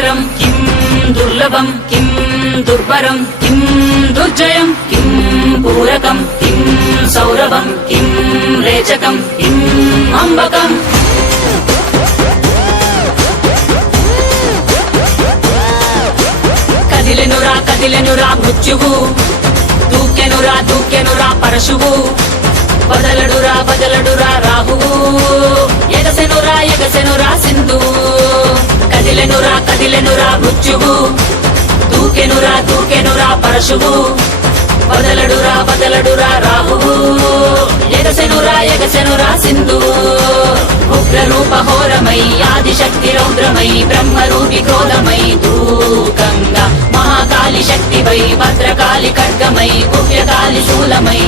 दुष्करं किं दुर्लभं किं दुर्भरं किं दुर्जयं किं पूरकं किं सौरभं किं रेचकं किं अम्बकम् కదిలెనురా మృత్యువు దూకెనురా పరశువు బదలడురా రాహువు ఎగసెనురా సింధువు కదిలెనురా మృత్యువు దూకెనురా పరశువు బదలడురా రాహువు ఎగసెనురా సింధువు ఉగ్రరూపహోరమై ఆదిశక్తి రౌద్రమై బ్రహ్మరూపి క్రోధమై దూకంగా మహాకాళి శక్తివై భద్రకాళి ఖడ్గమై గుహ్యకాళి శూలమై